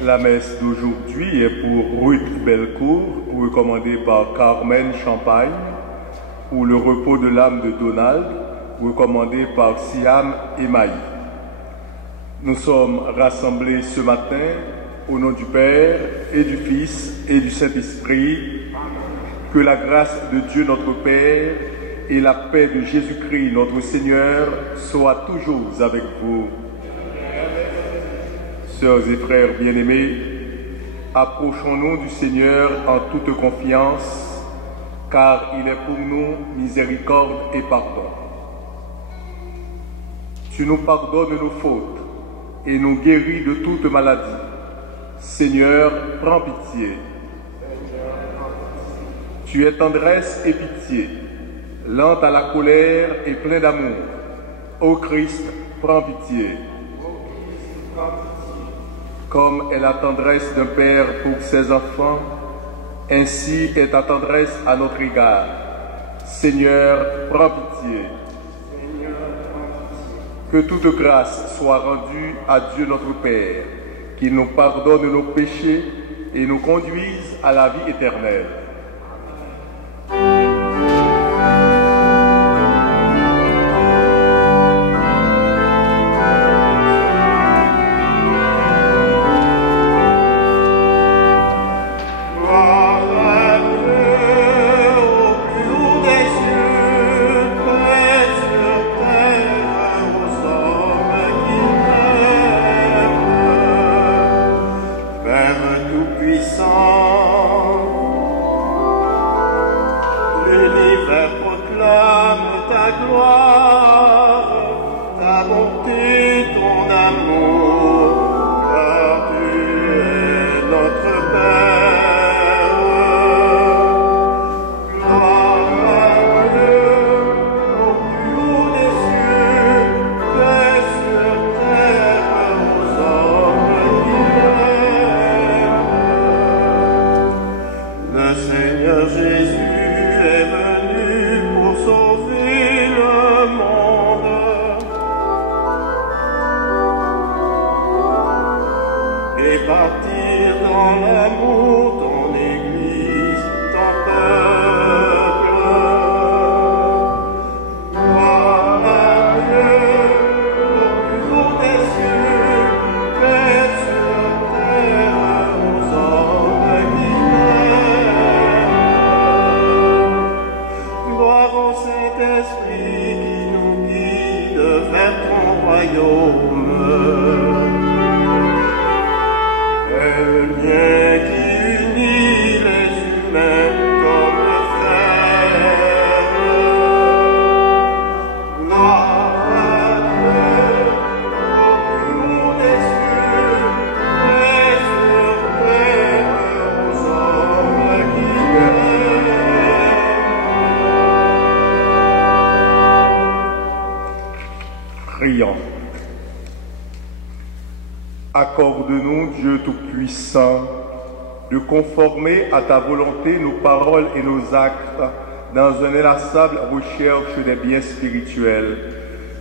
La messe d'aujourd'hui est pour Ruth Belcourt, recommandée par Carmen Champagne, pour le repos de l'âme de Donald, recommandé par Siam Emaï. Nous sommes rassemblés ce matin au nom du Père et du Fils et du Saint-Esprit. Que la grâce de Dieu notre Père et la paix de Jésus-Christ notre Seigneur soient toujours avec vous. Sœurs et frères bien-aimés, approchons-nous du Seigneur en toute confiance, car il est pour nous miséricorde et pardon. Tu nous pardonnes nos fautes et nous guéris de toute maladie. Seigneur, prends pitié. Tu es tendresse et pitié, lent à la colère et plein d'amour. Ô Christ, prends pitié. Comme est la tendresse d'un père pour ses enfants, ainsi est ta tendresse à notre égard. Seigneur, prends pitié. Que toute grâce soit rendue à Dieu notre Père, qu'il nous pardonne nos péchés et nous conduise à la vie éternelle. Bâtir dans l'amour ton Accorde-nous, Dieu Tout-Puissant, de conformer à ta volonté nos paroles et nos actes dans une inlassable recherche des biens spirituels.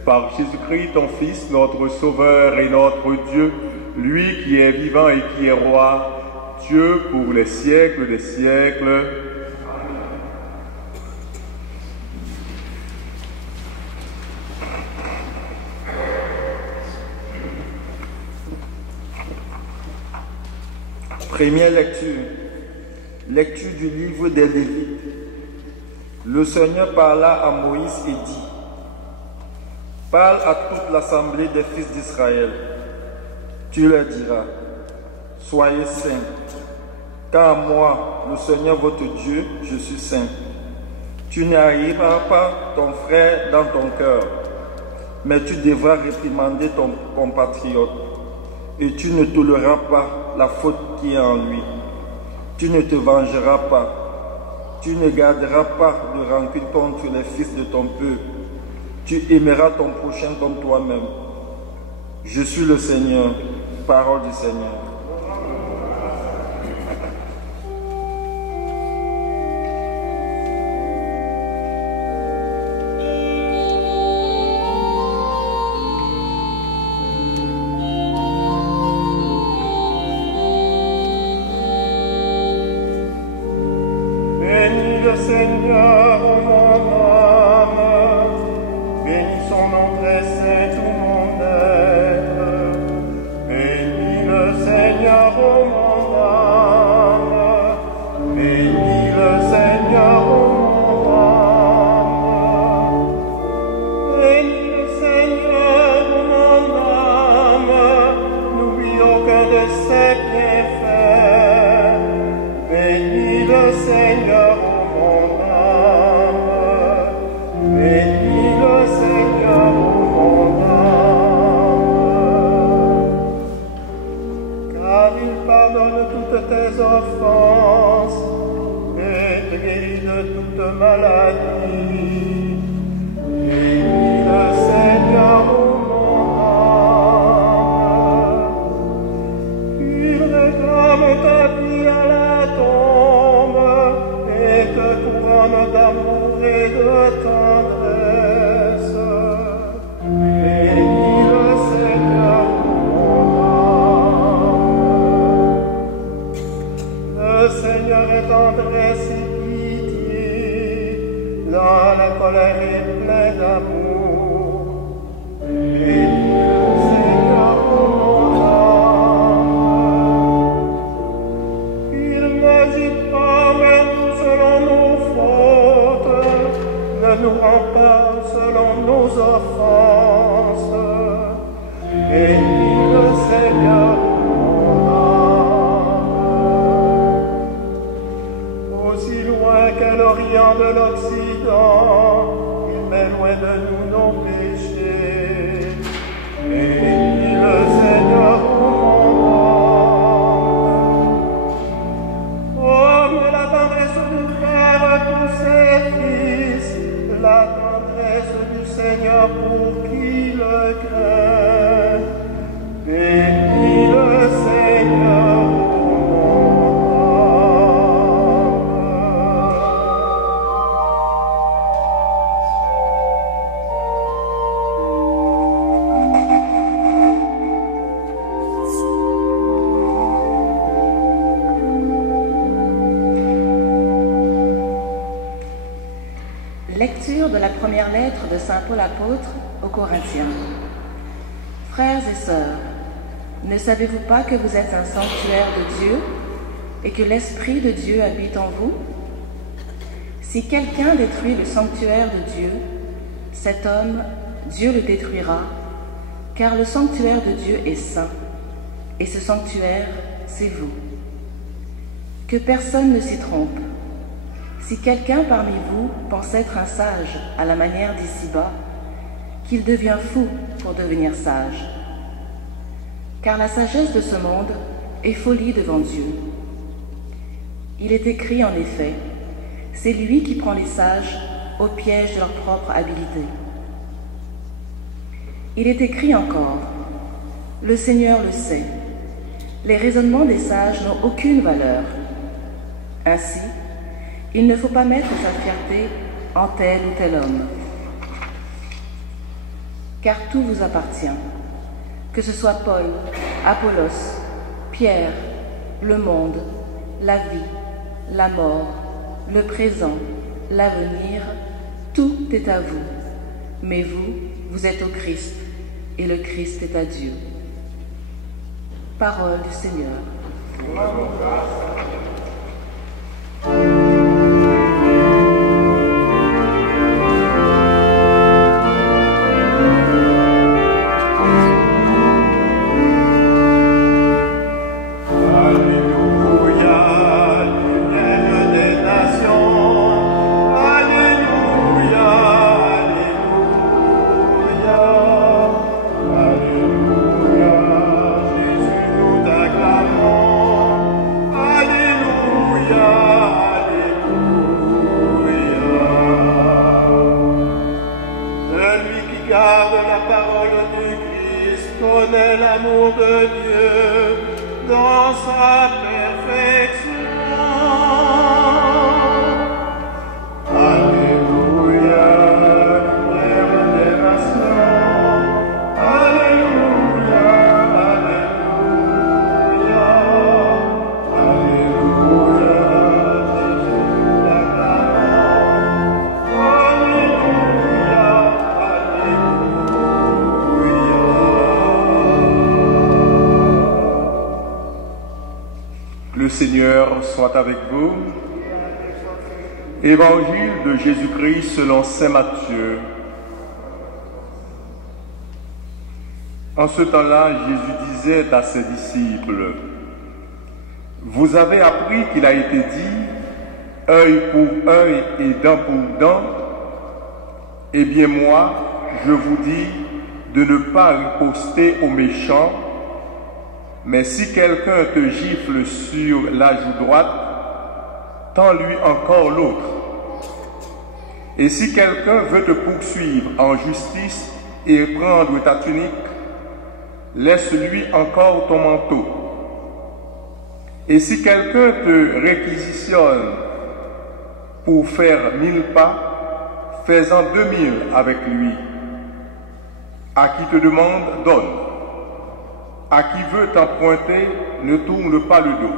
Par Jésus-Christ, ton Fils, notre Sauveur et notre Dieu, lui qui est vivant et qui est roi, Dieu pour les siècles des siècles. Première lecture. Lecture du livre des Lévites. Le Seigneur parla à Moïse et dit: Parle à toute l'assemblée des fils d'Israël. Tu leur diras: Soyez saints, car moi, le Seigneur votre Dieu, je suis saint. Tu n'haïras pas ton frère dans ton cœur, mais tu devras réprimander ton compatriote, et tu ne toléreras pas la faute qui est en lui. Tu ne te vengeras pas. Tu ne garderas pas de rancune contre les fils de ton peuple. Tu aimeras ton prochain comme toi-même. Je suis le Seigneur. Parole du Seigneur. Lecture de la première lettre de saint Paul apôtre aux Corinthiens. Frères et sœurs, ne savez-vous pas que vous êtes un sanctuaire de Dieu et que l'Esprit de Dieu habite en vous? Si quelqu'un détruit le sanctuaire de Dieu, cet homme, Dieu le détruira, car le sanctuaire de Dieu est saint, et ce sanctuaire, c'est vous. Que personne ne s'y trompe. Si quelqu'un parmi vous pense être un sage à la manière d'ici-bas, qu'il devient fou pour devenir sage. Car la sagesse de ce monde est folie devant Dieu. Il est écrit en effet, c'est lui qui prend les sages au piège de leur propre habileté. Il est écrit encore, le Seigneur le sait, les raisonnements des sages n'ont aucune valeur. Ainsi, il ne faut pas mettre sa fierté en tel ou tel homme. Car tout vous appartient, que ce soit Paul, Apollos, Pierre, le monde, la vie, la mort, le présent, l'avenir, tout est à vous. Mais vous, vous êtes au Christ, et le Christ est à Dieu. Parole du Seigneur. Le Seigneur soit avec vous. Évangile de Jésus-Christ selon saint Matthieu. En ce temps-là, Jésus disait à ses disciples, « Vous avez appris qu'il a été dit, œil pour œil et dent pour dent. Eh bien moi, je vous dis de ne pas riposter aux méchants. Mais si quelqu'un te gifle sur la joue droite, tends-lui encore l'autre. Et si quelqu'un veut te poursuivre en justice et prendre ta tunique, laisse-lui encore ton manteau. Et si quelqu'un te réquisitionne pour faire 1000 pas, fais-en 2000 avec lui. À qui te demande, donne. À qui veut t'emprunter, ne tourne pas le dos.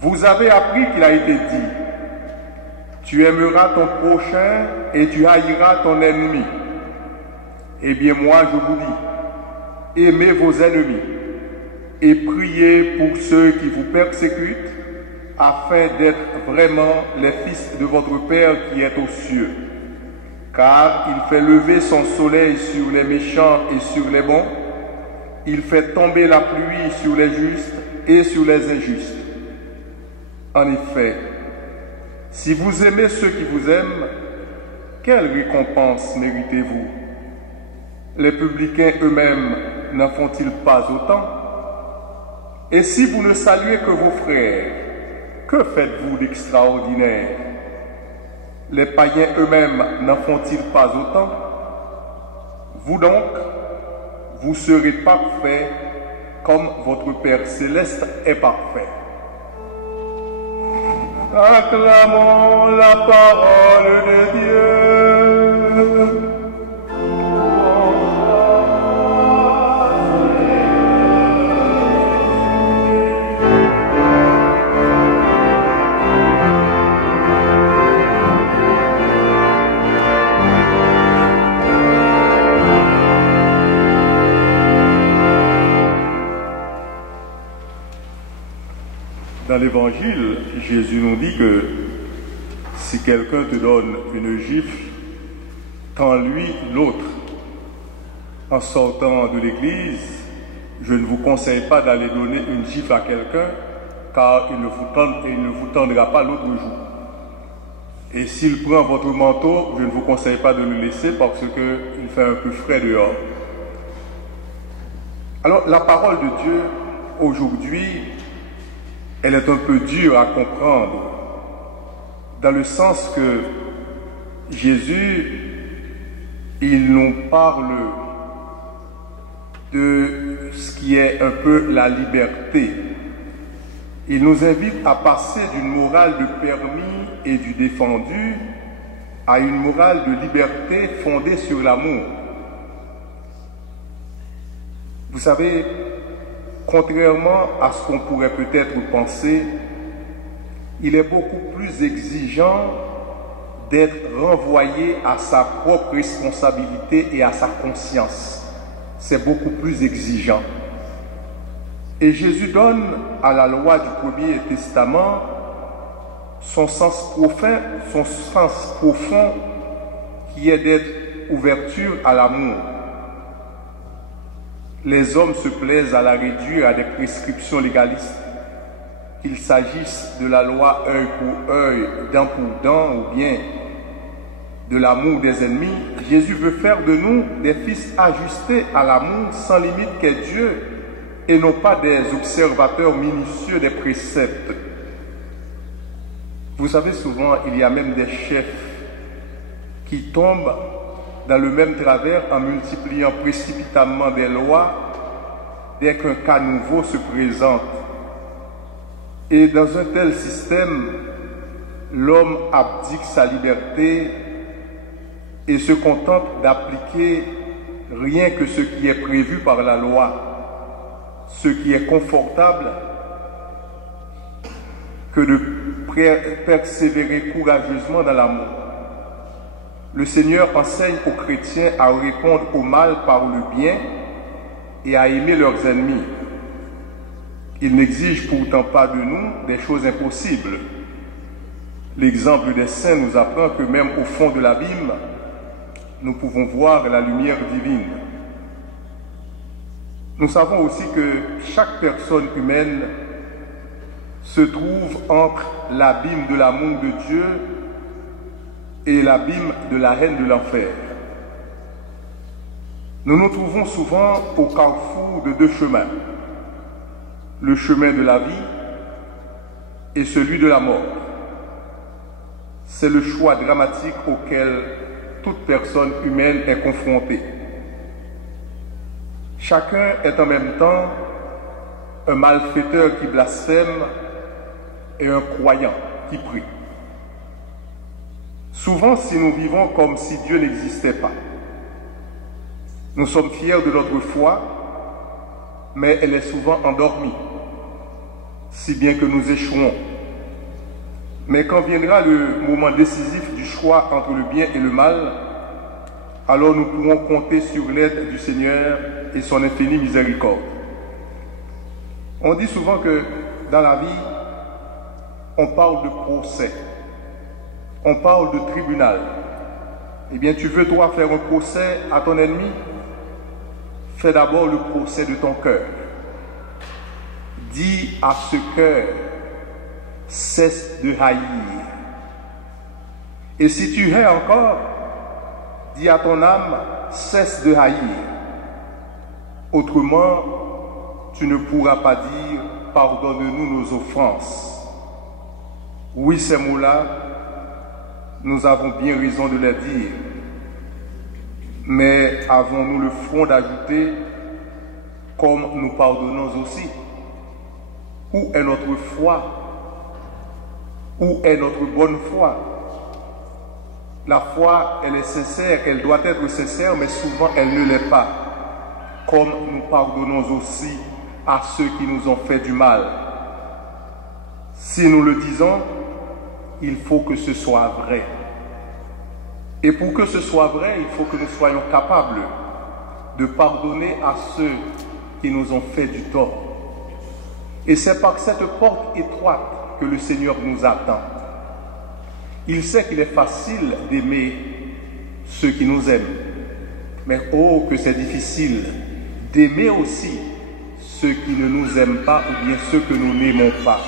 Vous avez appris qu'il a été dit, tu aimeras ton prochain et tu haïras ton ennemi. Eh bien moi je vous dis, aimez vos ennemis et priez pour ceux qui vous persécutent, afin d'être vraiment les fils de votre Père qui est aux cieux. Car il fait lever son soleil sur les méchants et sur les bons, il fait tomber la pluie sur les justes et sur les injustes. En effet, si vous aimez ceux qui vous aiment, quelle récompense méritez-vous? Les publicains eux-mêmes n'en font-ils pas autant? Et si vous ne saluez que vos frères, que faites-vous d'extraordinaire? Les païens eux-mêmes n'en font-ils pas autant? Vous donc, vous serez parfaits comme votre Père céleste est parfait. Acclamons la parole de Dieu. Dans l'Évangile, Jésus nous dit que si quelqu'un te donne une gifle, tends-lui l'autre. En sortant de l'église, je ne vous conseille pas d'aller donner une gifle à quelqu'un, car il ne vous tendra pas l'autre joue. Et s'il prend votre manteau, je ne vous conseille pas de le laisser parce qu'il fait un peu frais dehors. Alors, la parole de Dieu, aujourd'hui, elle est un peu dure à comprendre, dans le sens que Jésus, il nous parle de ce qui est un peu la liberté. Il nous invite à passer d'une morale de permis et du défendu à une morale de liberté fondée sur l'amour. Vous savez, contrairement à ce qu'on pourrait peut-être penser, il est beaucoup plus exigeant d'être renvoyé à sa propre responsabilité et à sa conscience. C'est beaucoup plus exigeant. Et Jésus donne à la loi du Premier Testament son sens profond qui est d'être ouverture à l'amour. Les hommes se plaisent à la réduire à des prescriptions légalistes, qu'il s'agisse de la loi œil pour œil, dent pour dent, ou bien de l'amour des ennemis. Jésus veut faire de nous des fils ajustés à l'amour sans limite qu'est Dieu, et non pas des observateurs minutieux des préceptes. Vous savez, souvent, il y a même des chefs qui tombent dans le même travers en multipliant précipitamment des lois dès qu'un cas nouveau se présente. Et dans un tel système, l'homme abdique sa liberté et se contente d'appliquer rien que ce qui est prévu par la loi, ce qui est confortable, que de persévérer courageusement dans l'amour. Le Seigneur enseigne aux chrétiens à répondre au mal par le bien et à aimer leurs ennemis. Il n'exige pourtant pas de nous des choses impossibles. L'exemple des saints nous apprend que même au fond de l'abîme, nous pouvons voir la lumière divine. Nous savons aussi que chaque personne humaine se trouve entre l'abîme de l'amour de Dieu et l'abîme de la haine de l'enfer. Nous nous trouvons souvent au carrefour de deux chemins, le chemin de la vie et celui de la mort. C'est le choix dramatique auquel toute personne humaine est confrontée. Chacun est en même temps un malfaiteur qui blasphème et un croyant qui prie. Souvent, si nous vivons comme si Dieu n'existait pas, nous sommes fiers de notre foi, mais elle est souvent endormie, si bien que nous échouons. Mais quand viendra le moment décisif du choix entre le bien et le mal, alors nous pourrons compter sur l'aide du Seigneur et son infinie miséricorde. On dit souvent que dans la vie, on parle de procès, on parle de tribunal. Eh bien, tu veux toi faire un procès à ton ennemi? Fais d'abord le procès de ton cœur. Dis à ce cœur, cesse de haïr. Et si tu hais encore, dis à ton âme, cesse de haïr. Autrement, tu ne pourras pas dire, pardonne-nous nos offenses. Oui, ces mots-là, nous avons bien raison de les dire. Mais avons-nous le front d'ajouter, comme nous pardonnons aussi? Où est notre foi? Où est notre bonne foi? La foi, elle est sincère, elle doit être sincère, mais souvent elle ne l'est pas. Comme nous pardonnons aussi à ceux qui nous ont fait du mal. Si nous le disons, il faut que ce soit vrai. Et pour que ce soit vrai, il faut que nous soyons capables de pardonner à ceux qui nous ont fait du tort. Et c'est par cette porte étroite que le Seigneur nous attend. Il sait qu'il est facile d'aimer ceux qui nous aiment. Mais oh, que c'est difficile d'aimer aussi ceux qui ne nous aiment pas ou bien ceux que nous n'aimons pas.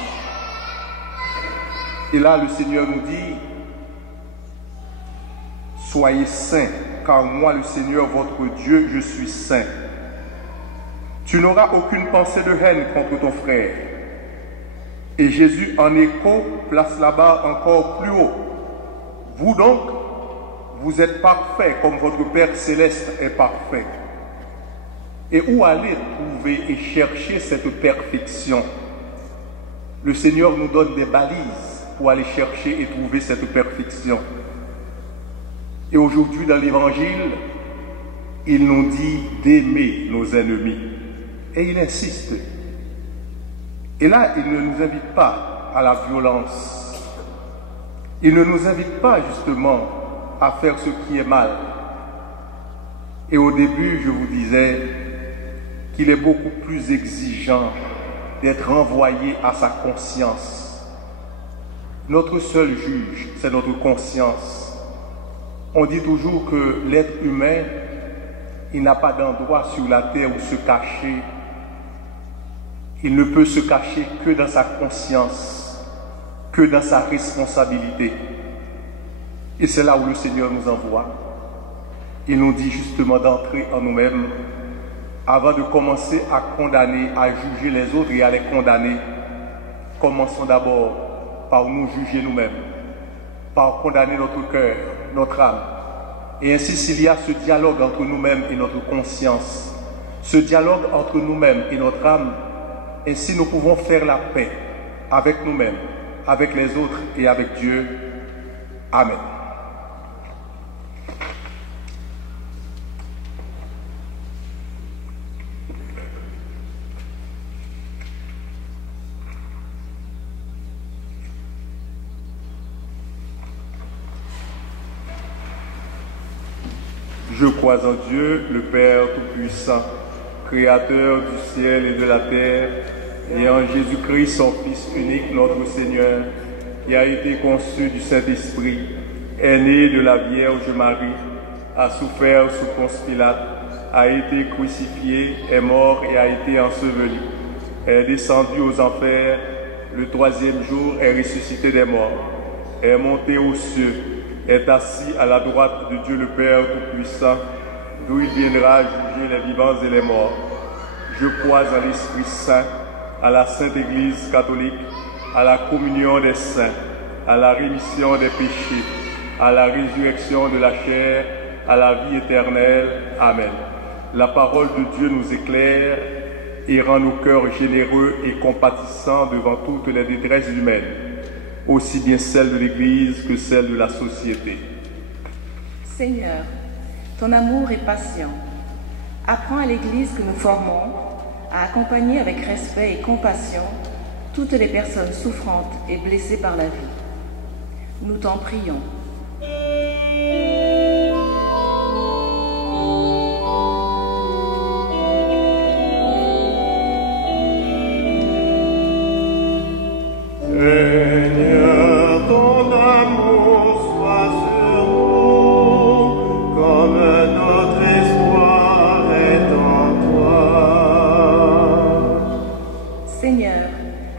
Et là, le Seigneur nous dit, soyez saints, car moi, le Seigneur, votre Dieu, je suis saint. Tu n'auras aucune pensée de haine contre ton frère. Et Jésus, en écho, place la barre encore plus haut. Vous donc, vous êtes parfaits comme votre Père céleste est parfait. Et où aller trouver et chercher cette perfection? Le Seigneur nous donne des balises pour aller chercher et trouver cette perfection. Et aujourd'hui, dans l'Évangile, il nous dit d'aimer nos ennemis. Et il insiste. Et là, il ne nous invite pas à la violence. Il ne nous invite pas justement à faire ce qui est mal. Et au début, je vous disais qu'il est beaucoup plus exigeant d'être renvoyé à sa conscience. Notre seul juge, c'est notre conscience. On dit toujours que l'être humain, il n'a pas d'endroit sur la terre où se cacher. Il ne peut se cacher que dans sa conscience, que dans sa responsabilité. Et c'est là où le Seigneur nous envoie. Il nous dit justement d'entrer en nous-mêmes avant de commencer à condamner, à juger les autres et à les condamner. Commençons d'abord par nous juger nous-mêmes, par condamner notre cœur, notre âme. Et ainsi, s'il y a ce dialogue entre nous-mêmes et notre conscience, ce dialogue entre nous-mêmes et notre âme, ainsi nous pouvons faire la paix avec nous-mêmes, avec les autres et avec Dieu. Amen. Je crois en Dieu, le Père Tout-Puissant, Créateur du ciel et de la terre, et en Jésus-Christ, son Fils unique, notre Seigneur, qui a été conçu du Saint-Esprit, est né de la Vierge Marie, a souffert sous Ponce Pilate, a été crucifié, est mort et a été enseveli, est descendu aux enfers, le troisième jour est ressuscité des morts, est monté aux cieux, est assis à la droite de Dieu le Père Tout-Puissant, d'où il viendra juger les vivants et les morts. Je crois en l'Esprit Saint, à la Sainte Église catholique, à la communion des saints, à la rémission des péchés, à la résurrection de la chair, à la vie éternelle. Amen. La parole de Dieu nous éclaire et rend nos cœurs généreux et compatissants devant toutes les détresses humaines, aussi bien celle de l'Église que celle de la société. Seigneur, ton amour est patient. Apprends à l'Église que nous formons à accompagner avec respect et compassion toutes les personnes souffrantes et blessées par la vie. Nous t'en prions.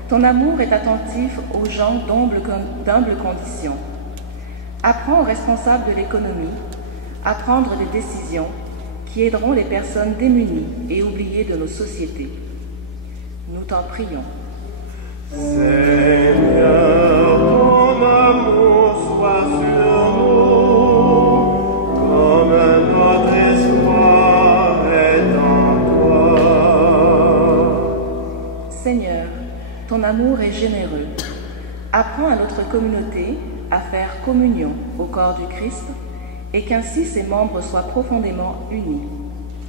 Ton amour est attentif aux gens d'humble condition. Apprends aux responsables de l'économie à prendre des décisions qui aideront les personnes démunies et oubliées de nos sociétés. Nous t'en prions. Seigneur, ton amour soit sur nous, comme notre espoir est en toi. Seigneur, ton amour est généreux. Apprends à notre communauté à faire communion au corps du Christ et qu'ainsi ses membres soient profondément unis.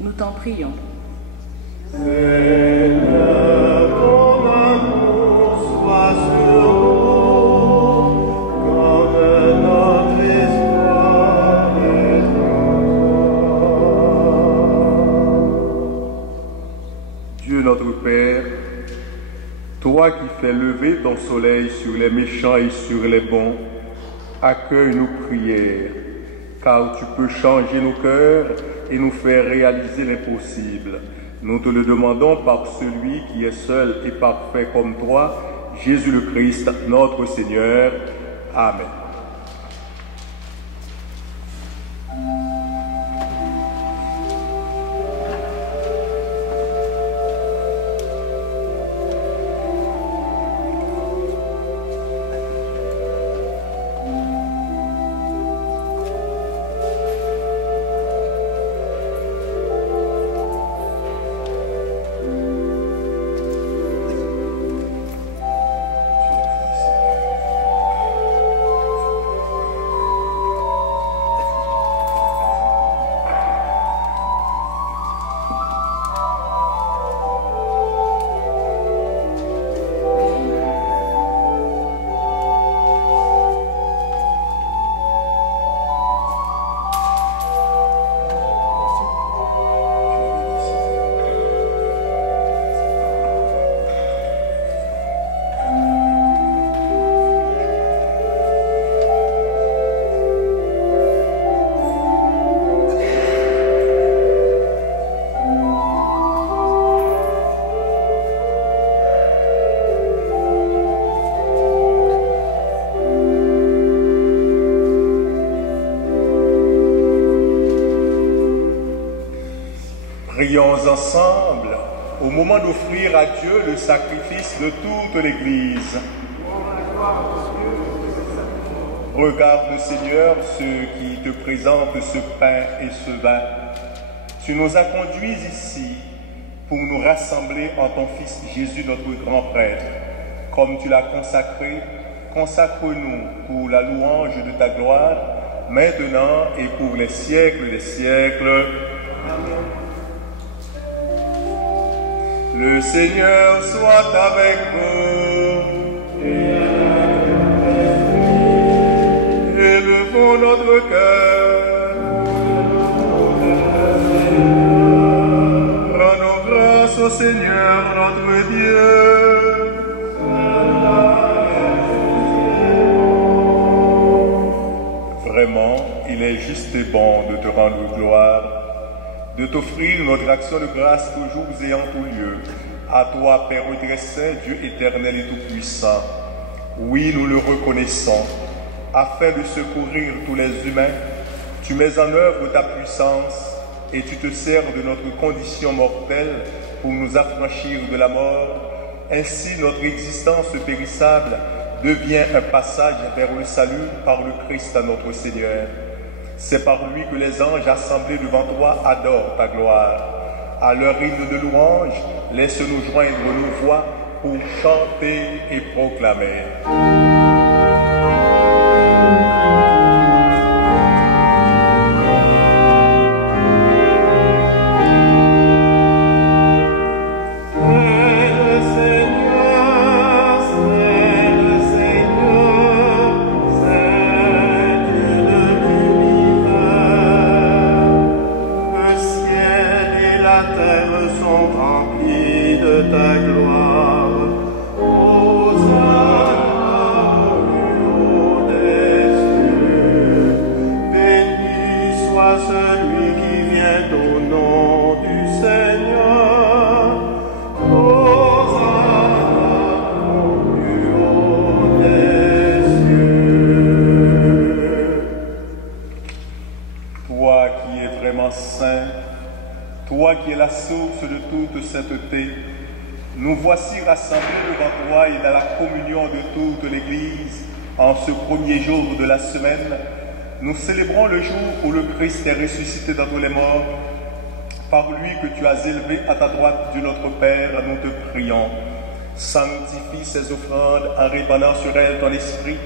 Nous t'en prions. Seigneur, ton amour soit sur nous, comme notre espoir est en toi. Dieu notre Père, toi qui fais lever ton soleil sur les méchants et sur les bons, accueille nos prières, car tu peux changer nos cœurs et nous faire réaliser l'impossible. Nous te le demandons par celui qui est seul et parfait comme toi, Jésus le Christ, notre Seigneur. Amen. Prions ensemble au moment d'offrir à Dieu le sacrifice de toute l'Église. Regarde, Seigneur, ceux qui te présentent ce pain et ce vin. Tu nous as conduits ici pour nous rassembler en ton Fils Jésus, notre grand prêtre. Comme tu l'as consacré, consacre-nous pour la louange de ta gloire, maintenant et pour les siècles des siècles. Amen. Le Seigneur soit avec vous. Élevons notre cœur. Rendons grâce au Seigneur notre Dieu. Vraiment, il est juste et bon de te rendre gloire, de t'offrir notre action de grâce toujours et en tout lieu. À toi, Père très saint, Dieu éternel et tout-puissant. Oui, nous le reconnaissons. Afin de secourir tous les humains, tu mets en œuvre ta puissance et tu te sers de notre condition mortelle pour nous affranchir de la mort. Ainsi, notre existence périssable devient un passage vers le salut par le Christ à notre Seigneur. C'est par lui que les anges assemblés devant toi adorent ta gloire. À leur hymne de louange, laisse-nous joindre nos voix pour chanter et proclamer. Nous voici rassemblés devant toi et dans la communion de toute l'Église. En ce premier jour de la semaine, nous célébrons le jour où le Christ est ressuscité d'entre les morts. Par lui que tu as élevé à ta droite, Dieu notre Père, nous te prions. Sanctifie ces offrandes en répandant sur elles ton esprit,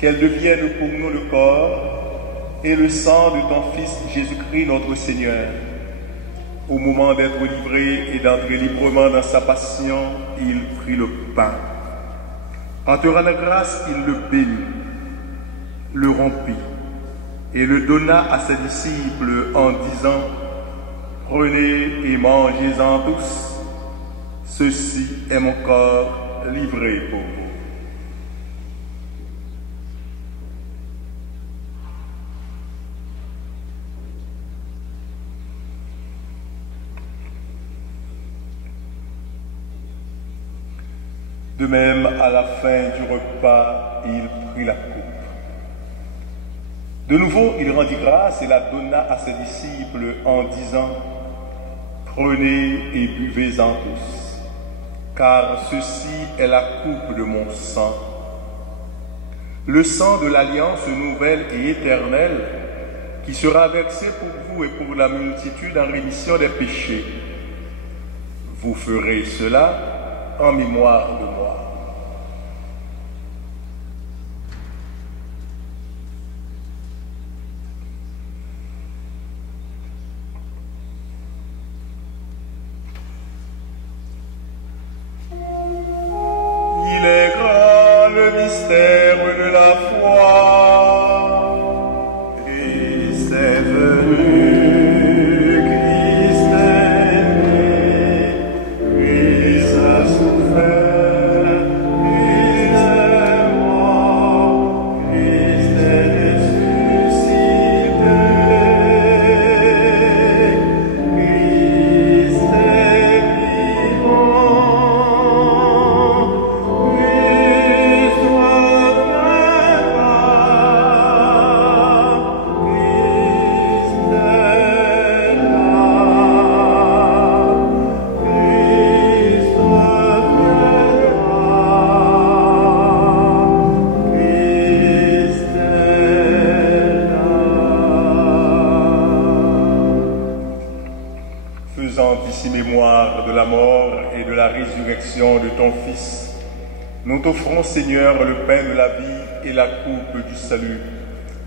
qu'elles deviennent pour nous le corps et le sang de ton Fils Jésus-Christ notre Seigneur. Au moment d'être livré et d'entrer librement dans sa passion, il prit le pain. En te rendant grâce, il le bénit, le rompit et le donna à ses disciples en disant: prenez et mangez-en tous, ceci est mon corps livré pour vous. De même, à la fin du repas, il prit la coupe. De nouveau, il rendit grâce et la donna à ses disciples en disant: prenez et buvez-en tous, car ceci est la coupe de mon sang, le sang de l'alliance nouvelle et éternelle, qui sera versé pour vous et pour la multitude en rémission des péchés. Vous ferez cela en mémoire de moi. Il est grand le mystère de la foi. Christ est venu, Christ est né, Christ a souffert. résurrection de ton Fils. Nous t'offrons, Seigneur, le pain de la vie et la coupe du salut.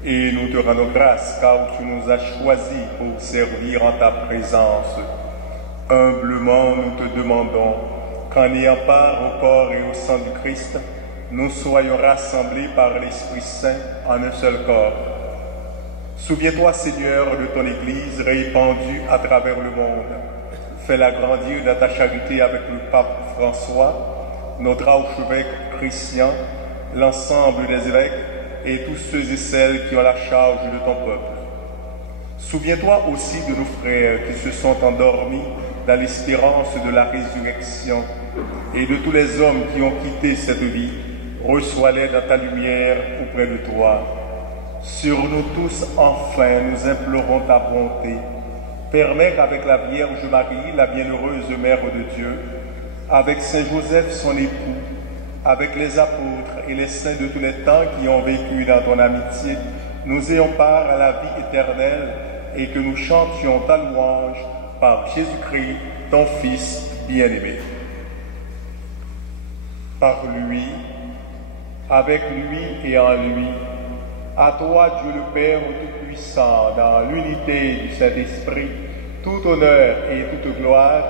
Et nous te rendons grâce car tu nous as choisis pour servir en ta présence. Humblement, nous te demandons qu'en ayant part au corps et au sang du Christ, nous soyons rassemblés par l'Esprit Saint en un seul corps. Souviens-toi, Seigneur, de ton Église répandue à travers le monde. Fais-la grandir dans ta charité avec le pape François, notre archevêque Christian, l'ensemble des évêques et tous ceux et celles qui ont la charge de ton peuple. Souviens-toi aussi de nos frères qui se sont endormis dans l'espérance de la résurrection et de tous les hommes qui ont quitté cette vie. Reçois-les dans ta lumière auprès de toi. Sur nous tous, enfin, nous implorons ta bonté. Permets qu'avec la Vierge Marie, la bienheureuse Mère de Dieu, avec Saint Joseph, son époux, avec les apôtres et les saints de tous les temps qui ont vécu dans ton amitié, nous ayons part à la vie éternelle et que nous chantions ta louange par Jésus-Christ, ton Fils bien-aimé. Par lui, avec lui et en lui, à toi, Dieu le Père Tout-Puissant, dans l'unité du Saint-Esprit, tout honneur et toute gloire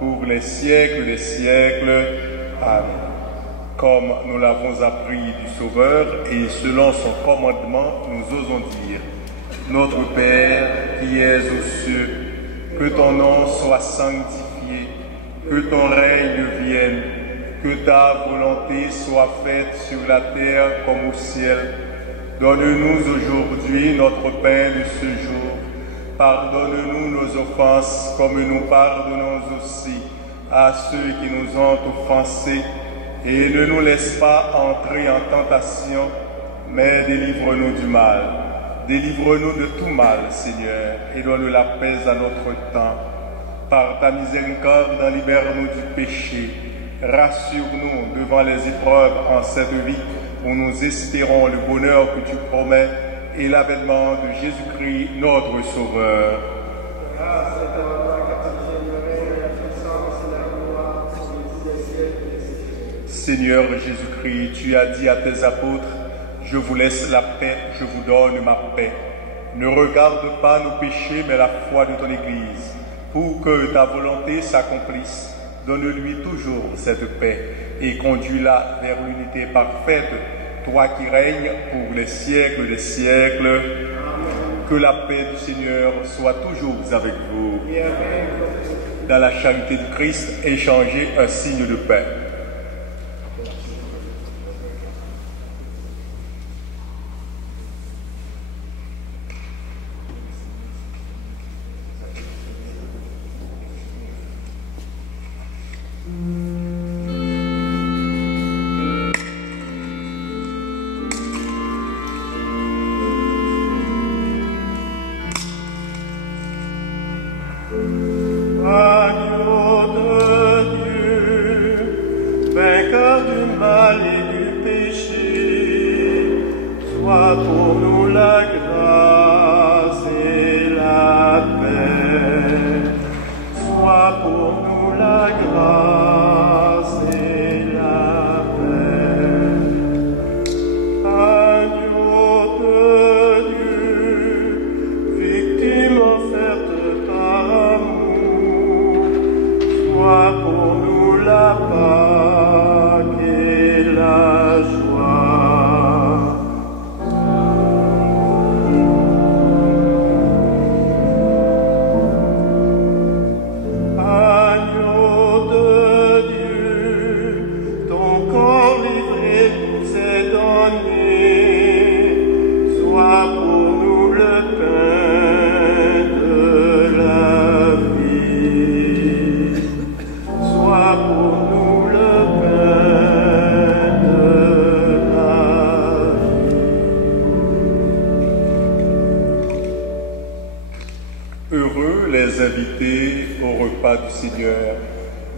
pour les siècles des siècles. Amen. Comme nous l'avons appris du Sauveur et selon son commandement, nous osons dire: Notre Père qui es aux cieux, que ton nom soit sanctifié, que ton règne vienne, que ta volonté soit faite sur la terre comme au ciel. Donne-nous aujourd'hui notre pain de ce jour. Pardonne-nous nos offenses comme nous pardonnons aussi à ceux qui nous ont offensés. Et ne nous laisse pas entrer en tentation, mais délivre-nous du mal. Délivre-nous de tout mal, Seigneur, et donne la paix à notre temps. Par ta miséricorde, libère-nous du péché. Rassure-nous devant les épreuves en cette vie, où nous espérons le bonheur que tu promets et l'avènement de Jésus-Christ, notre Sauveur. Seigneur Jésus-Christ, tu as dit à tes apôtres: je vous laisse la paix, je vous donne ma paix. Ne regarde pas nos péchés, mais la foi de ton Église. Pour que ta volonté s'accomplisse, donne-lui toujours cette paix et conduis-la vers l'unité parfaite, toi qui règnes pour les siècles des siècles. Amen. Que la paix du Seigneur soit toujours avec vous. Dans la charité du Christ, échangez un signe de paix.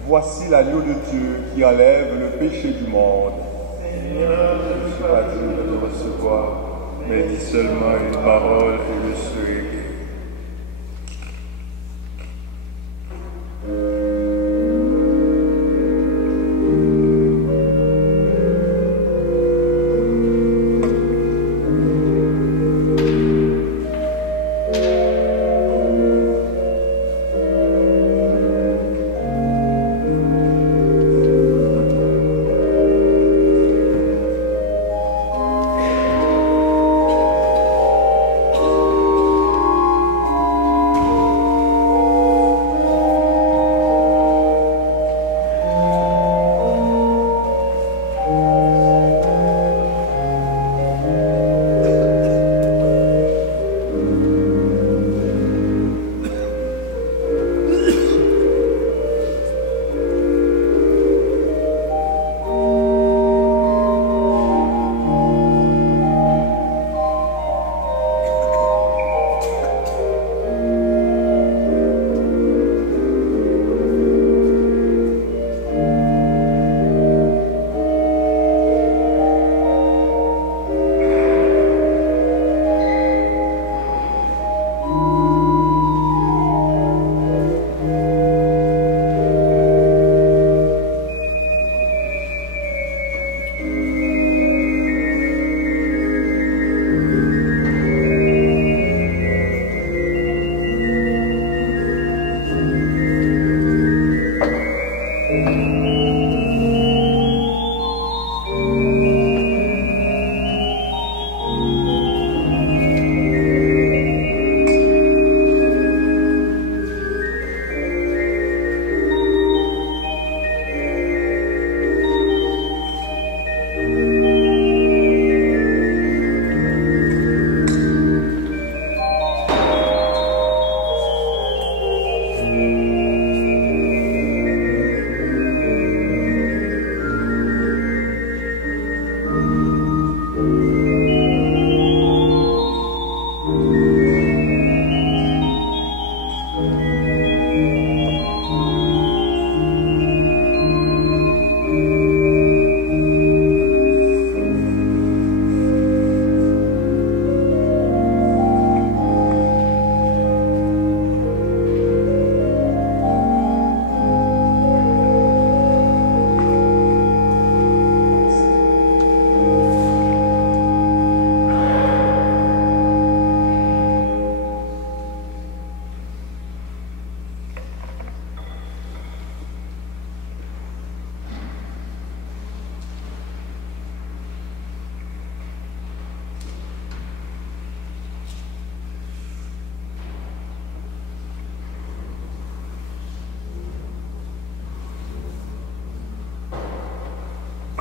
Voici l'agneau de Dieu qui enlève le péché du monde. Seigneur, je ne suis pas digne de te recevoir, mais dis seulement une parole et je serai guéri.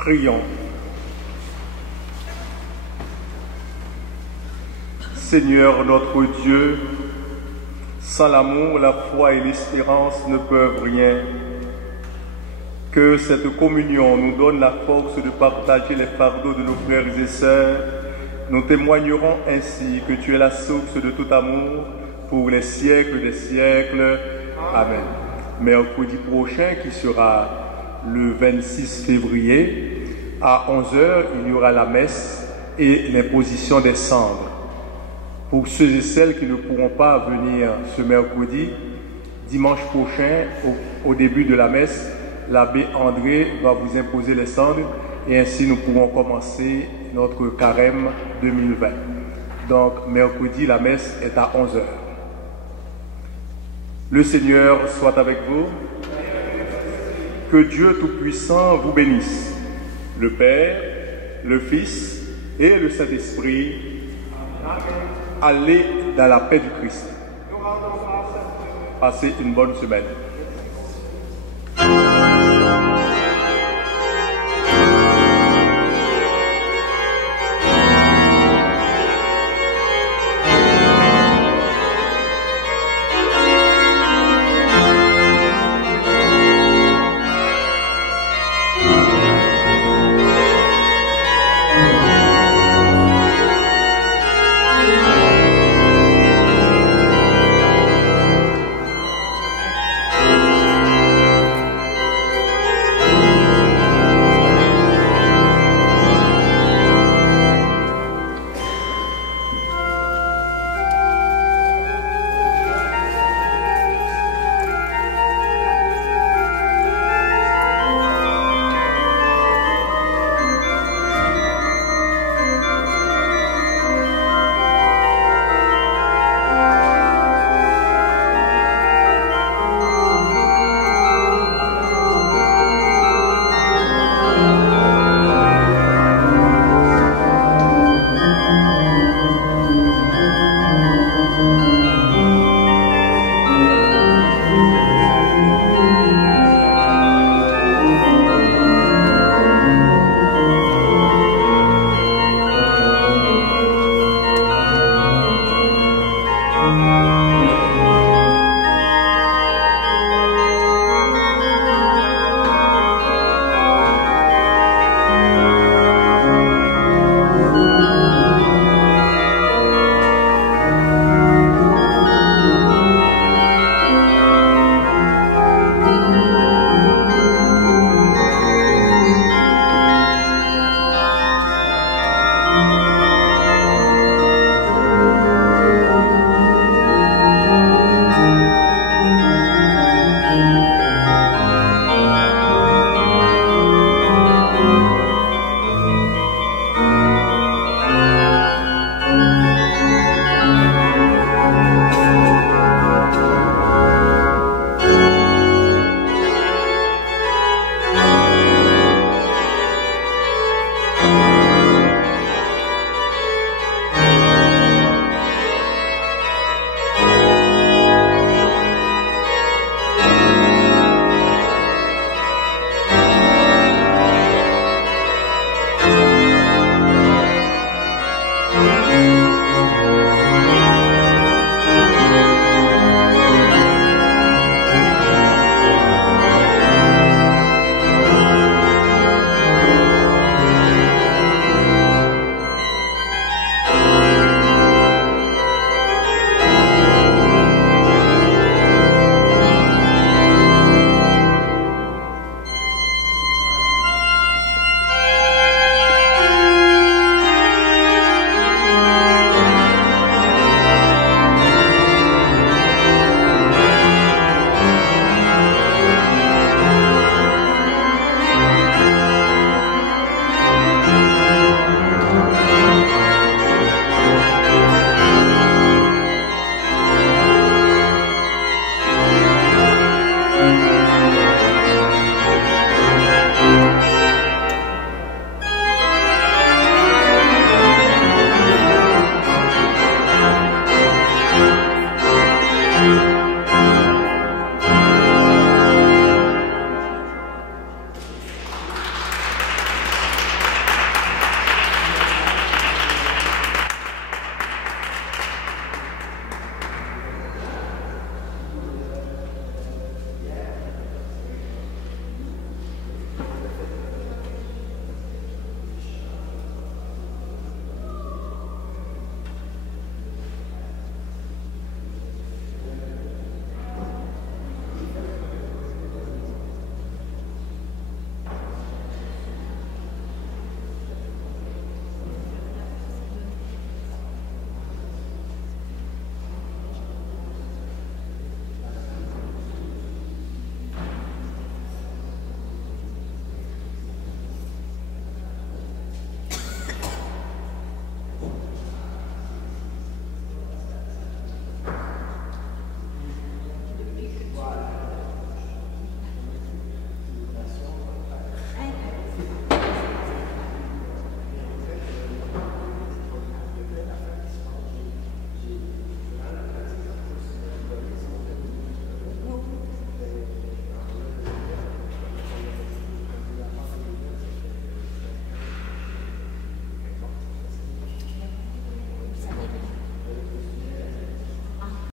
Prions. Seigneur notre Dieu, sans l'amour, la foi et l'espérance ne peuvent rien. Que cette communion nous donne la force de partager les fardeaux de nos frères et sœurs. Nous témoignerons ainsi que tu es la source de tout amour pour les siècles des siècles. Amen. Mercredi prochain, qui sera le 26 février, à 11h, il y aura la messe et l'imposition des cendres. Pour ceux et celles qui ne pourront pas venir ce mercredi, dimanche prochain, au début de la messe, l'abbé André va vous imposer les cendres et ainsi nous pourrons commencer notre carême 2020. Donc, mercredi, la messe est à 11h. Le Seigneur soit avec vous. Que Dieu Tout-Puissant vous bénisse, le Père, le Fils et le Saint-Esprit. Allez dans la paix du Christ. Passez une bonne semaine.